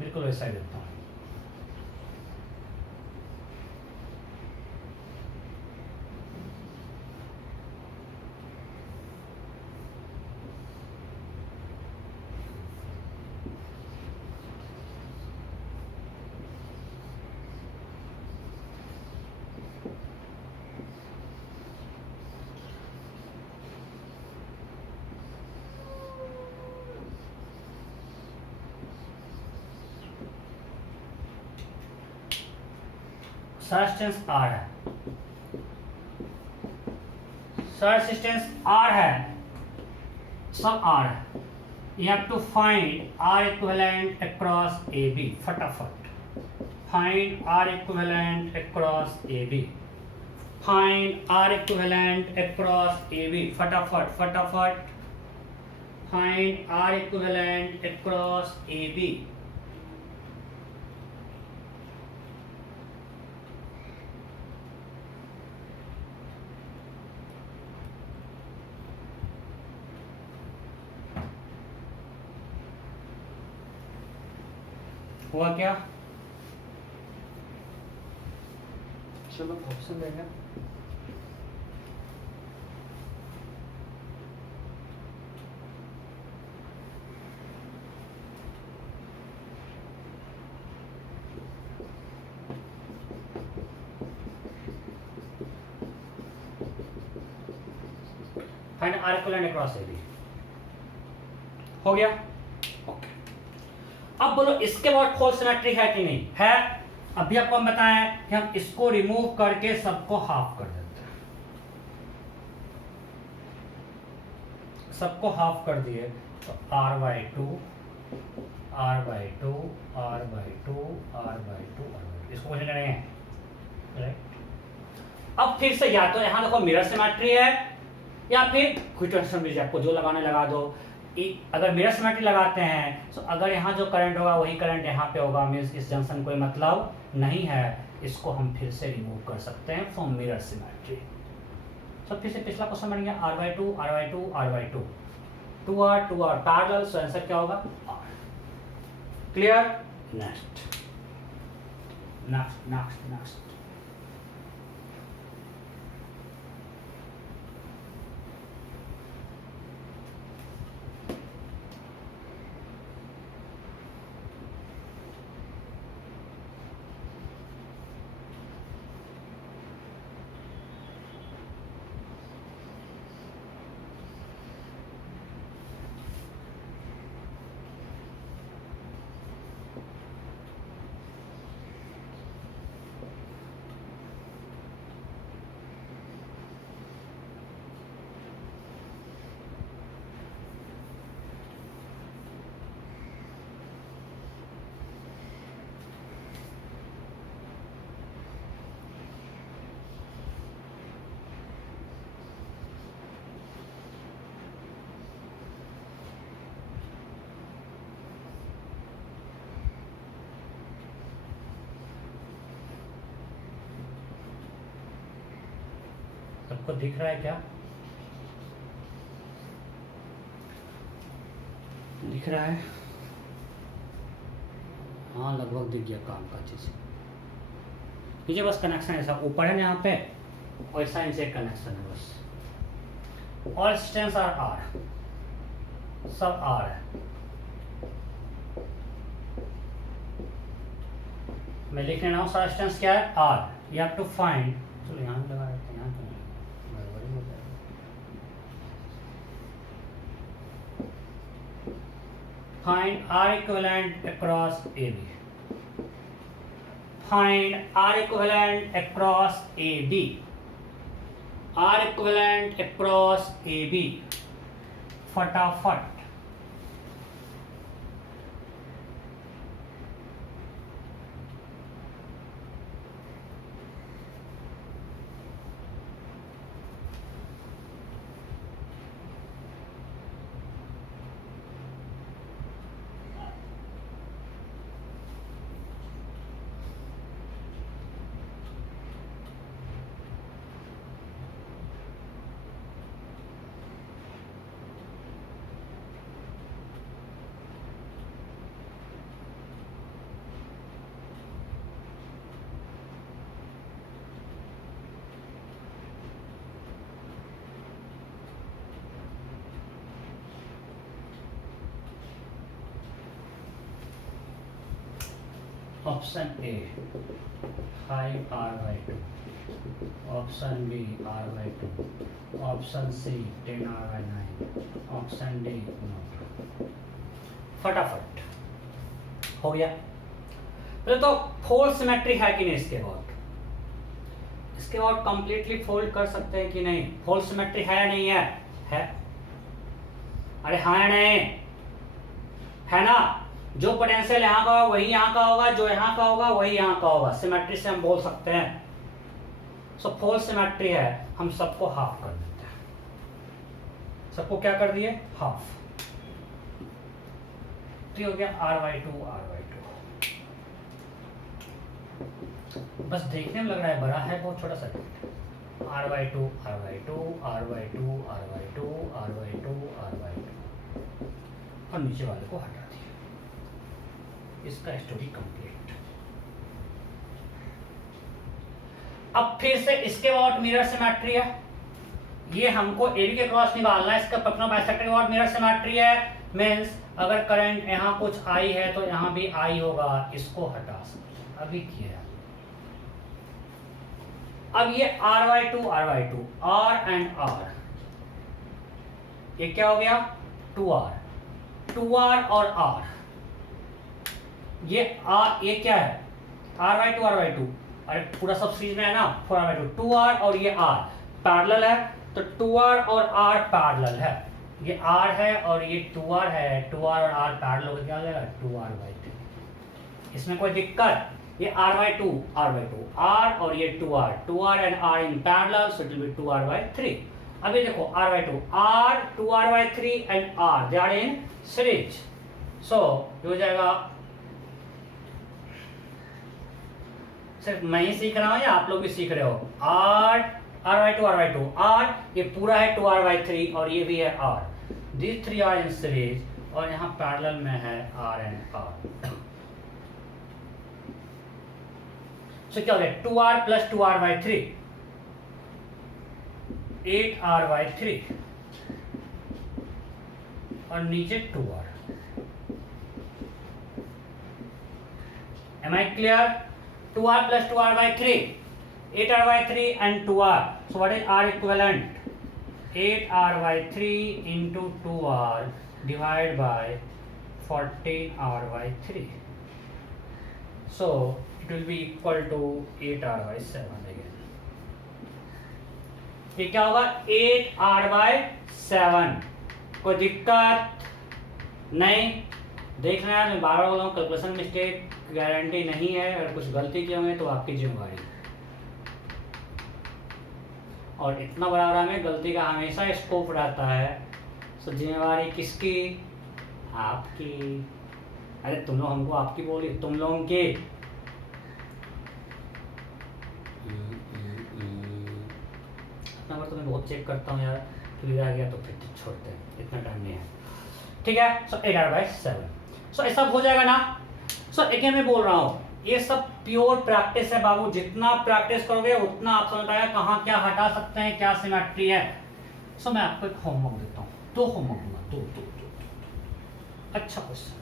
बिल्कुल वैसा ही देता हूँ। रेजिस्टेंस R है, रेजिस्टेंस R है, सब R है। You have to find R equivalent across AB। फटाफट find R equivalent across AB, find R equivalent across AB, फटाफट find R equivalent across AB। हुआ क्या? चलो ऑप्शन देंगे। Find R equivalent across AB. हो गया, ओके। अब बोलो इसके बाद फुल सिमेट्री है कि नहीं है? अभी आपको हम बताएं कि हम इसको रिमूव करके सबको हाफ कर देते हैं, सबको हाफ कर दिए तो r/2 r/2 r/2 r/2 इसको कुछ नहीं है, राइट। अब फिर से या तो यहां देखो मिरर सिमेट्री है या फिर ह्यूइटस्टोन ब्रिज, आपको जो लगाने लगा दो। अगर मिरर सिमेट्री लगाते हैं तो अगर यहाँ जो करंट होगा वही करंट यहाँ पे होगा, मीन्स इस जंक्शन कोई मतलब नहीं है, इसको हम फिर से रिमूव कर सकते हैं फ्रॉम मिरर सिमेट्री। तो फिर से पिछला क्वेश्चन बन गया r/2 r/2 r/2 2r parallel, so answer क्या होगा r। Clear? Next next next next सबको दिख रहा है क्या? दिख रहा है? हाँ लगभग दिख गया काम का चीज। ये बस कनेक्शन ऐसा ऊपर है ना यहाँ पे, वैसा इनसे एक कनेक्शन है बस। ऑल रेजिस्टेंस आर आर, सब आर है। मैं लिख रहा हूँ सारा रेजिस्टेंस क्या है R. You have to find, चलो यहाँ लगा देते हैं, यहाँ तो गड़बड़ी हो जाएगा। Find R equivalent across AB। Find R equivalent across AB। R equivalent across AB। फटाफट option A 5r/2, option B r/2, option C 10r/9, option D no. फटाफट हो गया। तो फोल्ड सिमेट्री है कि नहीं इसके बाद? इसके बाद कंप्लीटली फोल्ड कर सकते हैं कि नहीं? फोल्ड सिमेट्री है या नहीं है? है। अरे हाँ या नहीं? है ना? जो पोटेंशियल यहाँ का होगा वही यहाँ का होगा, जो यहाँ का होगा वही यहाँ का होगा। सिमेट्री से हम बोल सकते हैं। सो फोल्ड सिमेट्री है, हम सबको हाफ कर देते हैं। सबको क्या कर दिए? हाफ। तो हो गया r/2 r/2। बस देखने में लग रहा है बड़ा है, बहुत छोटा सा r/2 r/2 r/2 r/2 r/2 r/2 और नीचे वाले को हटा दिया। इसका स्टोरी कंप्लीट। अब फिर से इसके बाद मिरर सिमेट्री है। ये हमको AB के क्रॉस निकालना है, इसका पर्टिकुलर बाइसेक्टर के बाद मिरर सिमेट्री है। मींस अगर करंट यहाँ कुछ I है तो यहाँ भी I होगा, इसको हटा सकते। अभी किया अब ये r/2 r/2 R and R ये क्या हो गया 2r, 2r और r, ये क्या है r/2 r/2, अरे पूरा सब सीरीज में है ना 4r/2, 2r और ये r पैरेलल है, तो 2r और r पैरेलल है, ये r है और ये 2r है, 2r और r पैरेलल होकर क्या हो जाएगा 2r/2। इसमें कोई दिक्कत, ये r/2 r और ये 2r and r in parallel, so it will be 2r/3। अभी देखो r/2 r 2r/3 and r they are in series, so ये हो जाएगा, सिर्फ मैं ही सीख रहा हूं या आप लोग भी सीख रहे हो, r/2 r ये पूरा है 2r/3 और ये भी है r, these three are in series, और यहाँ पैरेलल में है r एंड r, सो क्या हो गया 2r प्लस 2r/3 8r/3 और नीचे 2r। Am I clear? 2r plus 2r/3, 8r/3 and 2r. So what is r equivalent? 8r/3 into 2r divided by 14r/3. So it will be equal to 8r/7 again. ये क्या होगा 8r/7। कोई दिक्कत नहीं, देखना है, मैं बार बार बोल रहा हूँ कैलकुलेशन मिस्टेक गारंटी नहीं है, अगर कुछ गलती किए होंगे तो आपकी जिम्मेवारी, और इतना बड़ा में गलती का हमेशा स्कोप रहता है, सो जिम्मेवारी किसकी, आपकी। अरे तुम लोग हमको आपकी बोली, तुम लोगों की। नंबर तो मैं बहुत चेक करता हूँ यार, फिर आ गया तो फिर छोड़ते हैं, इतना टाइम नहीं है, ठीक है। सो 8r/7, सो ऐसा हो जाएगा ना। सो अगेन मैं बोल रहा हूँ, ये सब प्योर प्रैक्टिस है बाबू, जितना प्रैक्टिस करोगे उतना आप समझ पाएगा कहाँ क्या हटा सकते हैं, क्या सिमेट्री है। सो मैं आपको एक होमवर्क देता हूँ, 2 होमवर्क दूंगा, 2। अच्छा क्वेश्चन,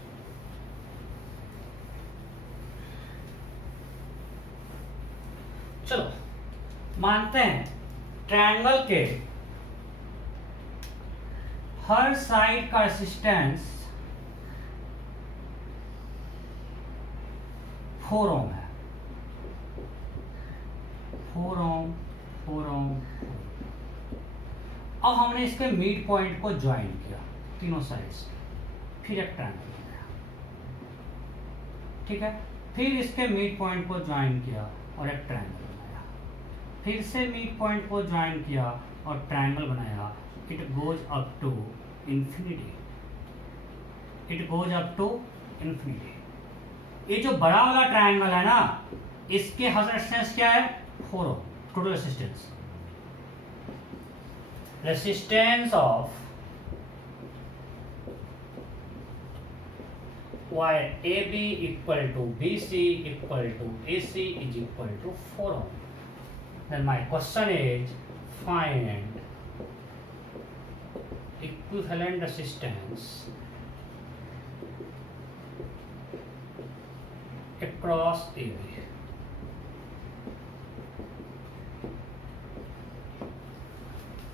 चलो मानते हैं ट्रायंगल के हर साइड का रेजिस्टेंस 4 ओम है, 4 ओम। अब हमने इसके मिड पॉइंट को ज्वाइन किया तीनों साइड से, फिर एक ट्रायंगल बनाया, ठीक है। फिर इसके मिड पॉइंट को ज्वाइन किया और एक ट्रायंगल बनाया, फिर से मिड पॉइंट को ज्वाइन किया और ट्रायंगल बनाया। It goes up to infinity, it goes up to infinity. ये जो बड़ा वाला ट्रायंगल है ना, इसके हर रेजिस्टेंस क्या है 4 ohm, total resistance of wire AB equal to BC equal to AC is equal to 4 ohm. Then my question is find equivalent resistance across AB.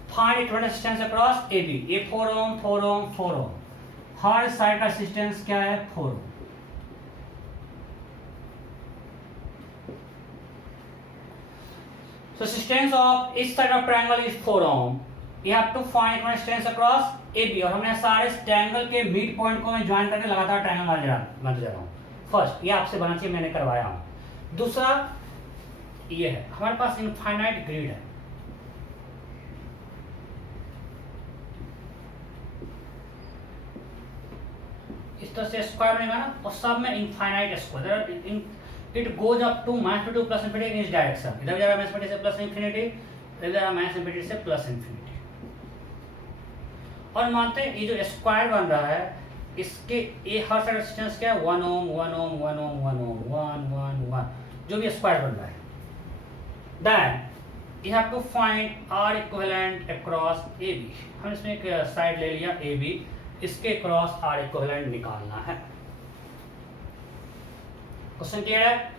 Find equivalent resistance across AB. ये 4 ओम, 4 ओम, 4 ओम, हर side का resistance क्या है 4 ओम। So resistance of each side of triangle is 4 ohm. You have to find equivalent resistance across AB, और हमने सारे triangle के mid point को मैं ज्वाइन करके लगातार ट्रायंगल बनाते जा रहा हूँ। फर्स्ट ये आपसे बना चाहिए, मैंने करवाया हूं। दूसरा ये है, हमारे पास इनफाइनाइट ग्रिड है, इस तरह से स्क्वायर बनेगा ना, और सब में infinite square, it goes up to -2 plus infinity in इस डायरेक्शन, इधर जाएगा माइनस इंफिनिटी से प्लस इंफिनिटी, इधर जाएगा माइनस इंफिनिटी से प्लस इंफिनिटी। और मानते हैं ये जो स्क्वायर बन रहा है, इसके ये हर साइड रेजिस्टेंस क्या है 1 ओम, 1 ओम, 1 ओम, 1 ओम, 1 1 1, जो भी स्क्वायर बन रहा है। Then you have to find R equivalent across AB। हम इसमें एक साइड ले लिया AB, इसके अक्रॉस R इक्विवेलेंट निकालना है। क्वेश्चन क्लियर है?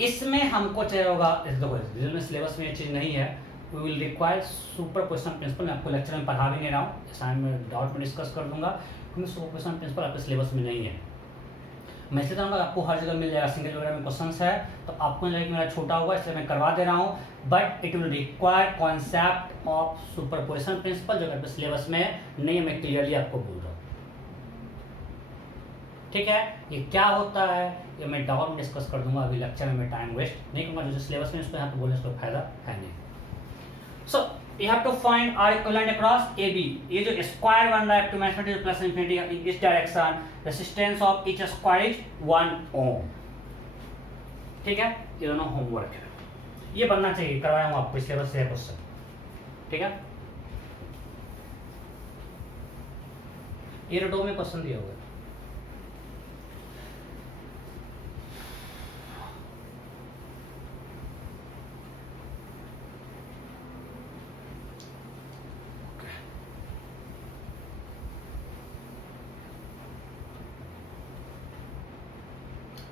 इसमें हमको चाहिए होगा, देखो सिलेबस में ये चीज नहीं है, we will require superposition principle. मैं आपको लेक्चर में पढ़ा भी नहीं रहा हूँ, असाइनमेंट डाउट में डिस्कस कर दूंगा, क्योंकि सुपरपोजिशन प्रिंसिपल आपके सिलेबस में नहीं है। मैं इसलिए कहूँगा आपको हर जगह मिल जाएगा, सिंगल वगैरह में क्वेश्चंस है तो आपको लगेगा कि मेरा छोटा होगा इसलिए मैं करवा दे रहा हूँ, but it will require concept of superposition principle जो आपके सिलेबस में नहीं है, मैं क्लियरली आपको बोल रहा हूँ। ठीक है, ये क्या होता है ये मैं डाउट में डिस्कस कर दूंगा, अभी लेक्चर में मैं टाइम वेस्ट नहीं करूँगा, जो सिलेबस में इसको यहाँ पे बोलने से कोई फायदा है नहीं। सो you have to find R equivalent across AB। ये जो स्क्वायर बन रहा है to magnitude plus infinity in this direction, resistance of each square is 1 ohm। ठीक है, ये दोनों होमवर्क है, ये बनना चाहिए, करवाया हूँ आपको सिलेबस से क्वेश्चन। ठीक है, ये 2 में क्वेश्चन दिया हुआ है।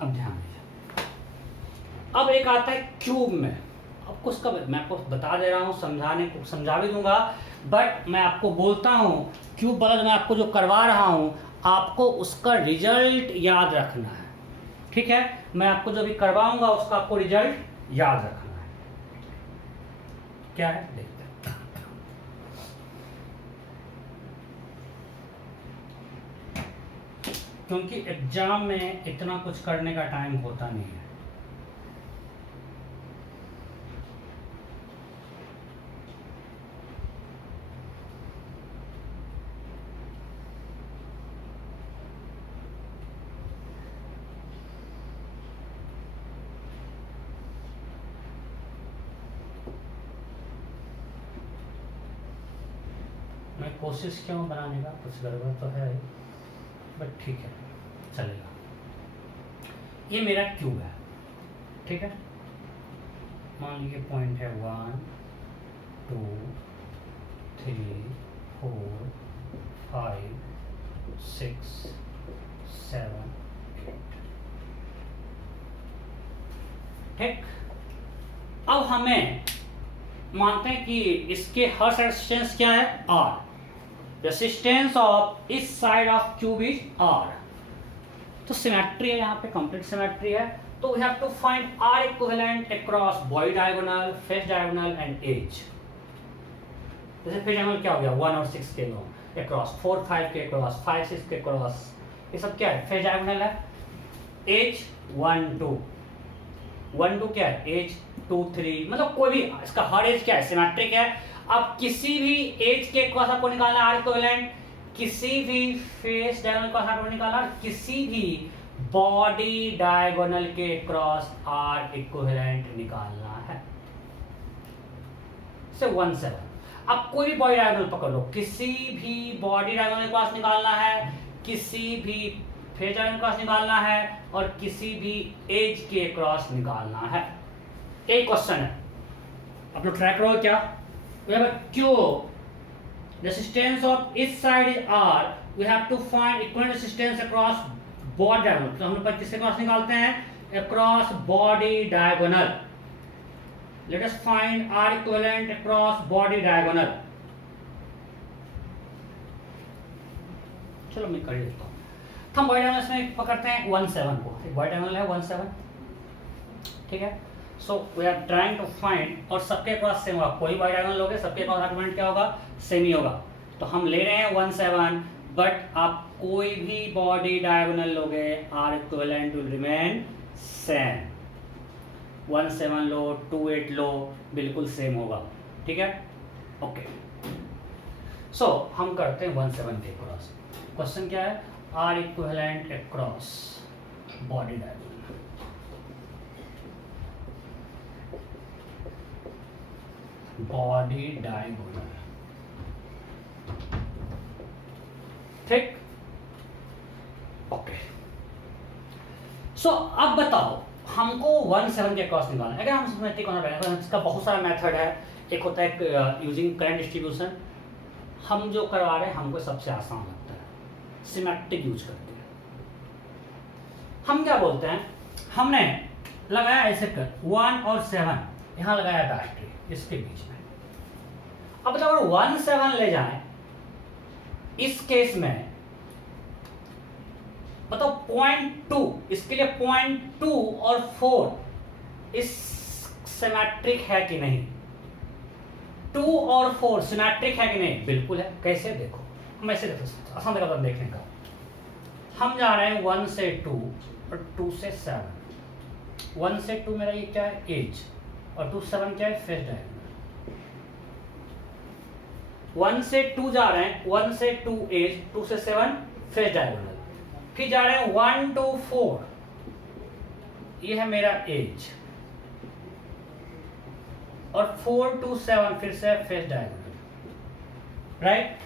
अब ध्यान दीजिए, अब एक आता है क्यूब में। आपको उसका मैं आपको बता दे रहा हूँ, समझाने को समझा भी दूंगा, बट मैं आपको बोलता हूँ क्यूब वाला मैं आपको जो करवा रहा हूँ आपको उसका रिजल्ट याद रखना है। ठीक है, मैं आपको जो भी करवाऊंगा उसका आपको रिजल्ट याद रखना है। क्या है देखते हैं, क्योंकि एग्जाम में इतना कुछ करने का टाइम होता नहीं है। मैं कोशिश क्यों बनाने का, कुछ गड़बड़ तो है बट ठीक है चलेगा। ये मेरा क्यूब है, ठीक है, मान लीजिए पॉइंट है 1 2 3 4 5 6 7 8। ठीक, अब हमें मानते हैं कि इसके हर रेजिस्टेंस क्या है, R। रेजिस्टेंस ऑफ इस side of cube is R। तो सिमेट्री है, यहाँ पे कंप्लीट सिमेट्री है, तो we have to find R equivalent across body diagonal, face diagonal and edge. जैसे फेस डायगोनल क्या हो गया 1 और 6 के लो अक्रॉस, 4 5 के अक्रॉस, 5 6 के अक्रॉस, ये सब क्या है फेस डायगोनल है। एज 1 2 1 2 क्या है, एज 2 3, मतलब कोई भी इसका हर एज क्या है सिमेट्रिक है। अब किसी भी एज के क्रॉस आपको निकालना R इक्विवेलेंट, किसी भी फेस डायगोनल क्रॉस आपको निकालना, किसी भी बॉडी डायगोनल के क्रॉस R इक्विवेलेंट निकालना है। से 1 7। अब कोई भी बॉडी डायगोनल पकड़ लो, किसी भी बॉडी डायगोनल क्रॉस निकालना है, किसी भी फेस डायगोनल क्रॉस निकालना है और किसी भी एज के क्रॉस निकालना है। एक क्वेश्चन है, आप लोग ट्राई करो क्या। We have a cube. Resistance of each side is R. We have to find equivalent resistance across body diagonal. तो हम लोग किसके क्रॉस निकालते हैं, across body diagonal. Let us find R equivalent across body diagonal. चलो मैं कर देता हूँ। हम बॉडी डायगोनल में पकड़ते हैं 1 7 को, बॉडी डायगोनल है 1 7, ठीक है। So we are trying to find, और सबके क्रॉस सेम होगा, कोई बॉडी डायगोनल लोगे सबके क्रॉस आर्गुमेंट क्या होगा, सेम ही होगा। तो हम ले रहे हैं 1 7, बट आप कोई भी बॉडी डायगोनल लोगे R equivalent will remain same. 1 7 लो 2 8 लो बिल्कुल सेम होगा, ठीक है ओके। सो हम करते हैं 1 7 के क्रॉस। क्वेश्चन क्या है, R equivalent across body diagonal. Body diagonal, ठीक ओके। सो अब बताओ हमको 1 7 के क्रॉस निकालना है। अगर हम सिमेट्रिक होना है, इसका बहुत सारा मेथड है। एक होता है यूजिंग करंट डिस्ट्रीब्यूशन, हम जो करवा रहे हैं हमको सबसे आसान लगता है, सिमेट्रिक यूज करते हैं। हम क्या बोलते हैं, हमने लगाया ऐसे कर 1 और 7 यहाँ लगाया बैटरी इसके बीच में, अब बताओ अगर 1 7 ले जाएं इस केस में, बताओ 0.2, इसके लिए 0.2 और 4 इस सिमेट्रिक है कि नहीं? 2 और 4 सिमेट्रिक है कि नहीं? बिल्कुल है। कैसे? देखो हम ऐसे देखो, आसान तरीका देखने का। हम जा रहे हैं 1 से 2 और 2 से 7। 1 से 2 मेरा ये क्या है? एज, और 2 7 क्या है? Face diagonal. 1 से 2 जा रहे हैं, 1 से 2 एज, 2 से 7 फेस डायगोनल। फिर जा रहे हैं 1 to 4, ये है मेरा एज, और 4 to 7 फिर से फेस डायगोनल, राइट।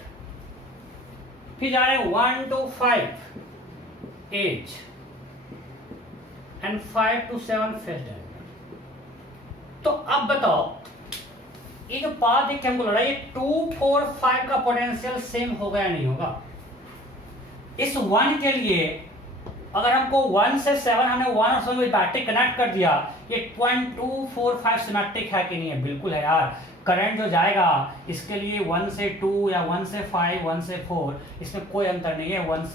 फिर जा रहे हैं 1 to 5 edge and 5 to 7 face diagonal. तो अब बताओ ये जो पाथ एक हमको लग रहा है, ये 2 4 5 का पोटेंशियल सेम होगा या नहीं होगा? इस 1 के लिए अगर हमको 1 से 7 हमने 1 और 7 में बैटरी कनेक्ट कर दिया, ये 0.245 सिमेट्रिक है कि नहीं है? बिल्कुल है यार। करंट जो जाएगा इसके लिए 1 से 2 या 1 से 5 1 से 4 इसमें कोई अंतर नहीं है। 1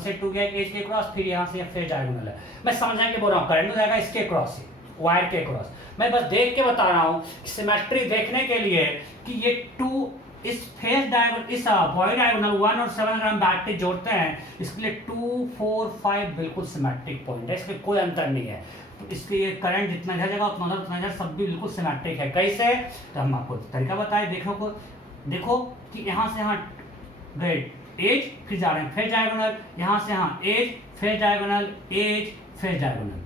से 2 गया एज के क्रॉस, फिर यहाँ से फेस डायगोनल है। मैं समझने के बोल रहा हूँ, करंट तो जाएगा इसके क्रॉस से, वायर के क्रॉस। मैं बस देख के बता रहा हूँ सिमेट्री देखने के लिए कि ये 2 इस फेस डायगोनल, इस बॉडी डायगोनल 1 और 7 अगर हम बैटरी जोड़ते हैं, इसके लिए 2 4 5 बिल्कुल सिमेट्रिक पॉइंट है, इसमें कोई अंतर नहीं है। तो इसके लिए करंट जितना इधर जाएगा उतना इधर, सब भी बिल्कुल सिमेट्रिक है। कैसे? तो हम आपको तरीका बताए। देखो कि यहाँ से यहाँ गए एज, फिर जा रहे हैं फेस डायगोनल, यहाँ से यहाँ edge face diagonal, edge face diagonal,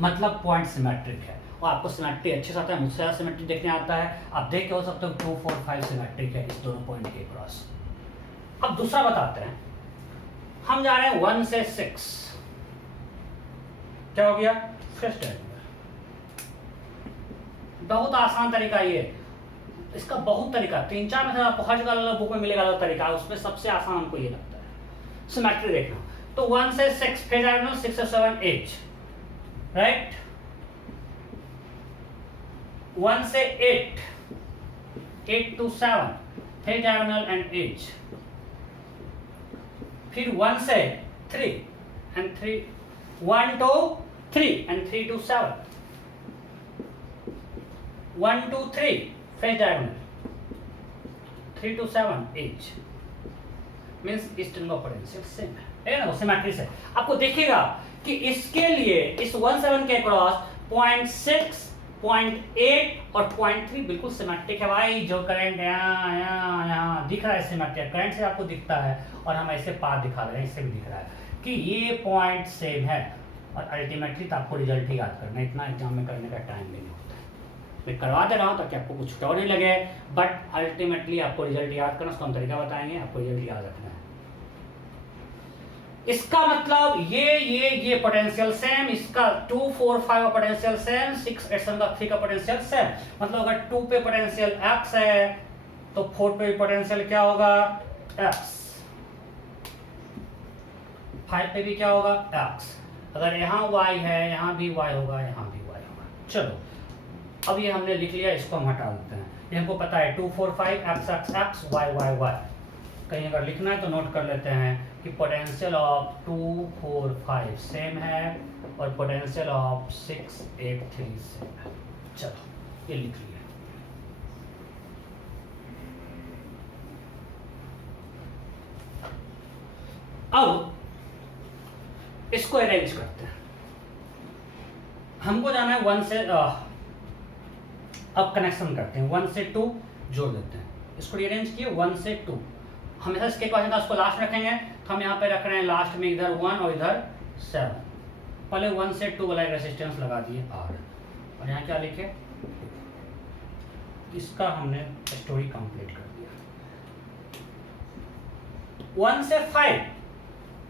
मतलब पॉइंट सिमेट्रिक है। और आपको सिमेट्री अच्छे से आता है, मुझसे ज़्यादा सिमेट्री देखने आता है। आप देख के हो सकते हो 2 4 5 सिमेट्रिक है इस दोनों पॉइंट के क्रॉस। अब दूसरा बताते हैं। हम जा रहे हैं 1 से 6, क्या हो गया? Face diagonal. बहुत आसान तरीका ये, इसका बहुत तरीका, 3-4 में से आपको हर जगह अलग बुक में मिलेगा अलग तरीका, उसमें सबसे आसान हमको ये लगता है सिमेट्री देखना। तो 1 से 6 फेस डायगोनल, 6 से 7 एज, राइट। 1 से 8 to 7 face diagonal and edge. फिर 1 से 3 and 3, 1 to 3 and 3 to 7, 1 to 3 face diagonal, 3 to 7 edge. Means इस तीनों का पोटेंशियल सेम है ना, सिमेट्री से। आपको देखिएगा कि इसके लिए इस 1 7 के क्रॉस 0.6 0.8 और 0.3 बिल्कुल सिमेट्रिक है भाई। जो करंट यहाँ दिख रहा है सिमेट्रिक, करंट से आपको दिखता है, और हम ऐसे पाथ दिखा रहे हैं, इससे भी दिख रहा है कि ये पॉइंट सेम है। और अल्टीमेटली तो आपको रिजल्ट ही याद करना है, इतना एग्जाम में करने का टाइम भी नहीं होता है। मैं करवा दे रहा हूँ ताकि आपको कुछ और नहीं लगे, बट अल्टीमेटली आपको रिजल्ट याद करना, उसको हम तरीका बताएंगे, आपको रिजल्ट याद रखना है। इसका मतलब ये पोटेंशियल सेम, इसका 2 4 5 का पोटेंशियल सेम, 6 8 7 का 3 का पोटेंशियल सेम। मतलब अगर 2 पे पोटेंशियल x है तो 4 पे पोटेंशियल क्या होगा? x। 5 पे भी क्या होगा? x। अगर यहाँ y है, यहाँ भी y होगा, यहाँ भी y होगा। चलो अब ये हमने लिख लिया, इसको हम हटा देते हैं। ये हमको पता है 2 4 5 x x x y y y। कहीं अगर लिखना है तो नोट कर लेते हैं कि पोटेंशियल ऑफ 2 4 5 सेम है और पोटेंशियल ऑफ 6 8 3 सेम है। चलो ये लिख लिया। अब इसको अरेंज करते हैं। हमको जाना है 1 से, अब कनेक्शन करते हैं, 1 से 2 जोड़ देते हैं। इसको अरेंज किए 1 से 2, हमेशा इसके क्वेश्चन था उसको लास्ट रखेंगे, तो हम यहाँ पे रख रहे हैं लास्ट में इधर 1 और इधर 7। पहले 1 से 2 वाला रेजिस्टेंस लगा दिए R, और यहाँ क्या लिखे? इसका हमने स्टोरी कंप्लीट कर दिया। 1 से 5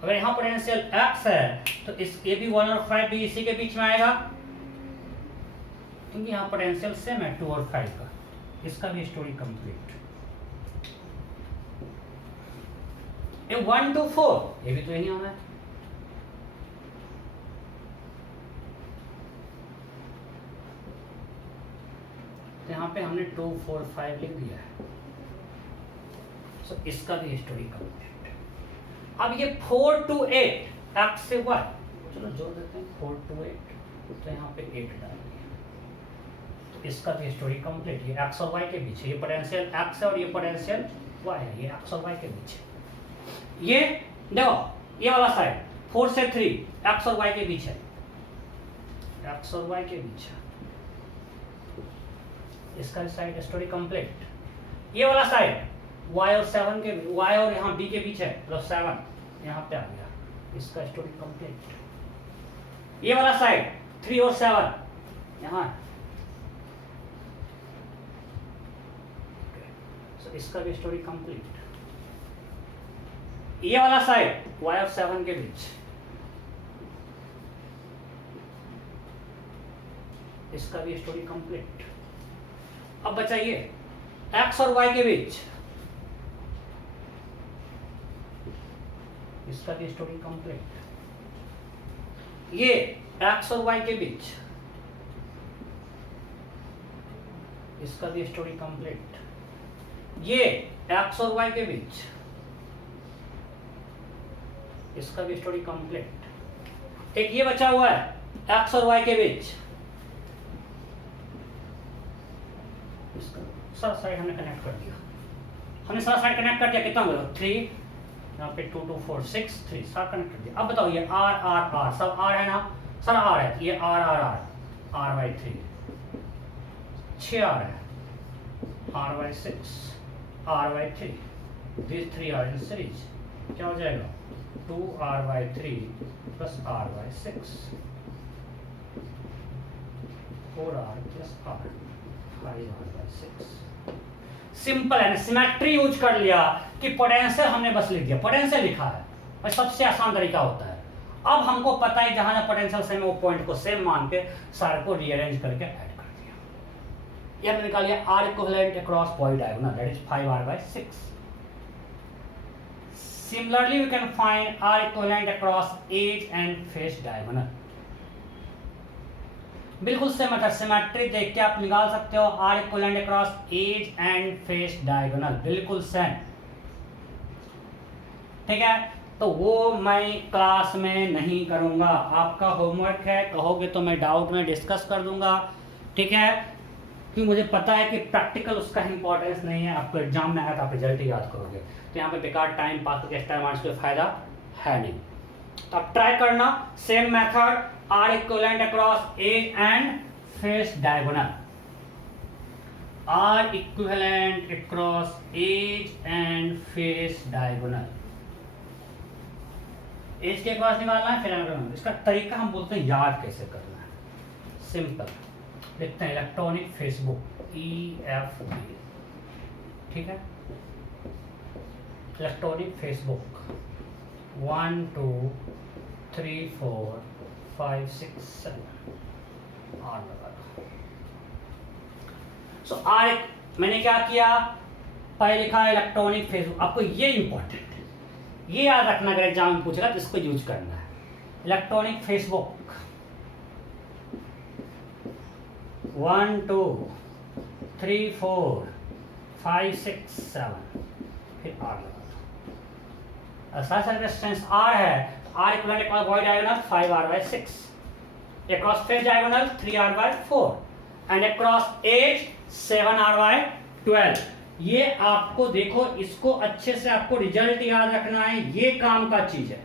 अगर यहाँ पोटेंशियल x है तो इस ये भी 1 और 5 भी इसी के बीच में आएगा, क्योंकि यहाँ पोटेंशियल सेम है 2 और 5 का। इसका भी स्टोरी कंप्लीट। ये 1 to 4 ये भी तो यही होना है। तो यहाँ पे हमने 2 4 5 लिख दिया है। सो इसका भी हिस्टोरी कंप्लीट। अब ये 4 to 8 एक्स से वाई, चलो जोड़ देते हैं 4 to 8, तो यहाँ पे 8 डाल दिया, तो इसका भी हिस्टोरी कंप्लीट। ये एक्स और वाई के बीच है, ये पोटेंशियल एक्स है और ये पोटेंशियल वाई है, ये एक्स और वाई के बीच है। ये देखो ये वाला साइड 4 से 3 एक्स और वाई के बीच है, एक्स और वाई के बीच है, इसका साइड स्टोरी कंप्लीट। ये वाला साइड y और 7 के, y और यहाँ b के बीच है, मतलब 7 यहाँ पे आ गया, इसका स्टोरी कंप्लीट। ये वाला साइड 3 और 7 यहाँ, so इसका भी स्टोरी कंप्लीट। ये वाला साइड y और 7 के बीच, इसका भी स्टोरी कंप्लीट। अब बचा ये x और y के बीच, इसका भी स्टोरी कंप्लीट। ये x और y के बीच, इसका भी स्टोरी कंप्लीट। ये x और y के बीच, इसका भी स्टोरी कंप्लीट। एक ये बचा हुआ है x और y के बीच, सारा साइड हमने कनेक्ट कर दिया, हमने सारा साइड कनेक्ट कर दिया। कितना मिला 3, यहाँ पे 2 2 4 6 3, सारा कनेक्ट कर दिया। अब बताओ ये r r r सब r है ना, सारा r है, ये r r r r by 3 6 r है, r by 6 r by 3, these 3 are in series, क्या हो जाएगा 2r by 3 plus r by 6, 4r plus r, 5r by 6। Simple है ना, सिमेट्री यूज कर लिया कि पोटेंशियल हमने बस लिख दिया, पोटेंशियल लिखा है और सबसे आसान तरीका होता है। अब हमको पता है जहां जहां पोटेंशियल सेम है वो पॉइंट को सेम मान के सारे को रीअरेंज करके ऐड कर दिया। ये हमने निकाल लिया R equivalent across body diagonal, that is 5r by 6। Similarly we can find R equivalent across edge and face diagonal. बिल्कुल सेम मेथड, सिमेट्री देख के आप निकाल सकते हो R equivalent across edge and face diagonal, बिल्कुल सेम। ठीक है, तो वो मैं क्लास में नहीं करूंगा, आपका होमवर्क है, कहोगे तो मैं डाउट में डिस्कस कर दूंगा। ठीक है, क्योंकि मुझे पता है कि प्रैक्टिकल उसका इंपॉर्टेंस नहीं है, आपको एग्जाम में आया तो आप रिजल्ट ही याद करोगे, तो यहाँ पे बेकार टाइम पास करके एक्स्ट्रा मार्क्स कोई फायदा है नहीं। तो आप ट्राई करना same method, R equivalent across edge and face diagonal, R equivalent across edge and face diagonal. Edge के क्रॉस निकालना है, फिर इसका तरीका हम बोलते हैं याद कैसे करना है। सिंपल लिखते हैं इलेक्ट्रॉनिक फेसबुक EFB, ठीक है, इलेक्ट्रॉनिक फेसबुक 1 2 3 4 5 6 7 आर लगा। सो आर मैंने क्या किया, पहले लिखा इलेक्ट्रॉनिक फेसबुक। आपको ये इंपॉर्टेंट है, ये याद रखना, अगर एग्जाम में पूछेगा तो इसको यूज करना है। इलेक्ट्रॉनिक फेसबुक 1 2 3 4 5 6 7, फिर आर लगा। सारा डिस्टेंस आर है, R equal across body diagonal 5r by 6, across face diagonal 3r by 4 and across edge 7r by 12। ये आपको देखो, इसको अच्छे से आपको रिजल्ट याद रखना है, ये काम का चीज है,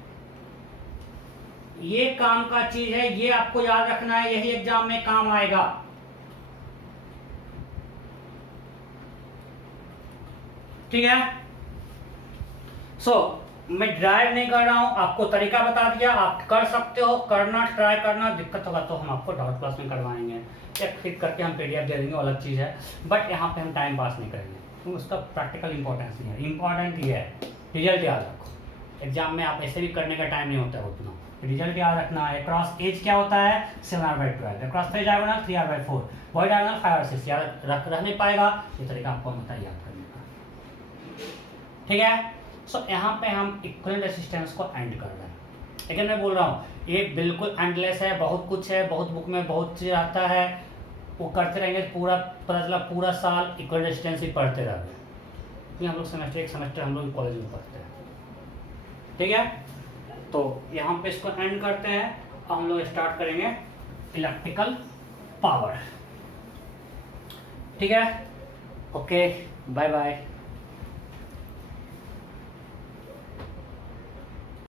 ये काम का चीज है, ये आपको याद रखना है, यही एग्जाम में काम आएगा। ठीक है, सो मैं ड्राइव नहीं कर रहा हूं, आपको तरीका बता दिया, आप कर सकते हो, करना, ट्राई करना। दिक्कत होगा तो हम आपको डाउट क्लास में करवाएंगे, या फिर करके हम PDF दे देंगे, अलग चीज़ है, बट यहाँ पे हम टाइम पास नहीं करेंगे, तो उसका प्रैक्टिकल इंपॉर्टेंस नहीं है। इंपॉर्टेंट ये है रिजल्ट याद रखो, एग्जाम में आप ऐसे भी करने का टाइम नहीं होता है उतना, रिजल्ट याद रखना है। क्रॉस एज क्या होता है 7r by 12, cross face diagonal 3r by 4, body diagonal 5r 6, याद रख नहीं पाएगा, ये तरीका आपको पता है याद करने का। ठीक है, सो यहाँ पे हम इक्विवेलेंट रेजिस्टेंस को एंड कर रहे हैं। लेकिन मैं बोल रहा हूँ ये बिल्कुल एंडलेस है, बहुत कुछ है, बहुत बुक में बहुत चीज़ आता है, वो करते रहेंगे, पूरा पता चला पूरा साल इक्वल डिस्टेंस ही पढ़ते रह गए। ये हम लोग सेमेस्टर एक सेमेस्टर हम लोग कॉलेज में पढ़ते हैं, ठीक है। तो यहाँ पे इसको एंड करते हैं और हम लोग स्टार्ट करेंगे इलेक्ट्रिकल पावर, ठीक है। Okay, bye bye.